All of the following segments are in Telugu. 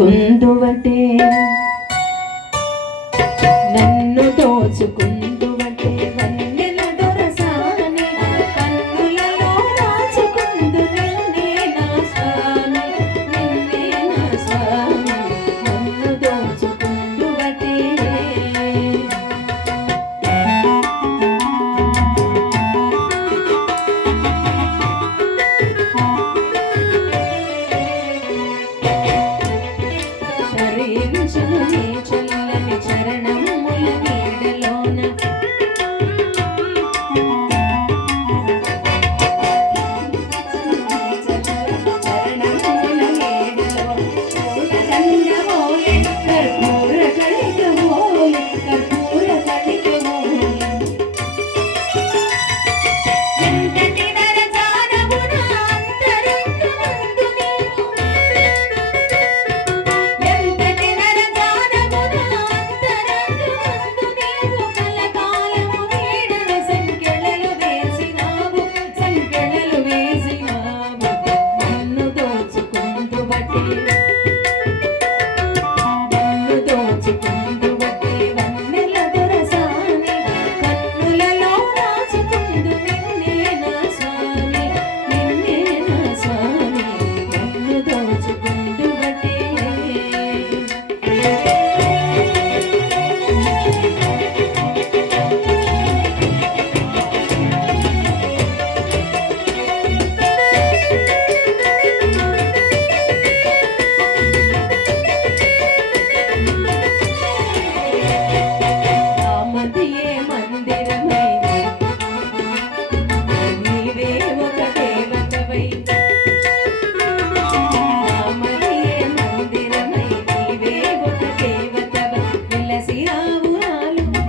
కుందువటే నన్ను దోచుకుంది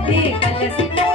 ಕಲಿಸಿದ